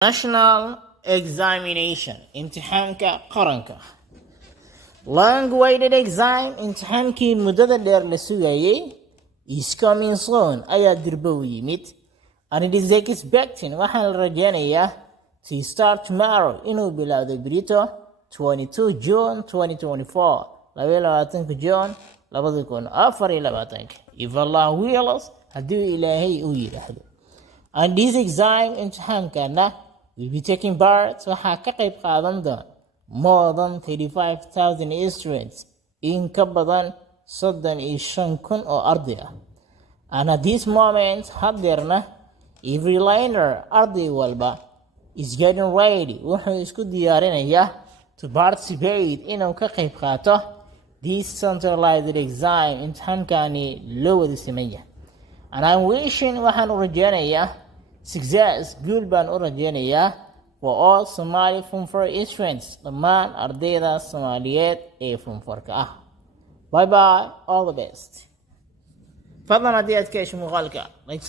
national examination imtixaanka qaranka. Long awaited exam imtixaankii muddada dheer la sugayay is coming soon ayaa dirba u yimid, and it is expecting waxaan la rajeynayaa to start tomorrow inuu bilaawdo berito 22 June 2024 22 June 2024 if Allah wills haddii ilaahay uu yidhaahdo. And this exam imtixaankana will be taking part waxaa ka qayb qaadan doona more than 35,000 students, in ka badan 35,000 oo arday ah. And at this moment hadeerna every learner arday walba is getting ready wuxuu isku diyaarinayaa to participate inuu ka qayb qaato this centralized exam imtixaankani loo wada sameeya. And I'm wishing waxaan u rajeynayaa success guul baan u rajeynayaa for all Somali Form 4 students dhammaan ardayda Soomaaliyeed ee Form 4 ah. Bye bye, all the best. fadlan haddii aad ka hesho muuqaalka like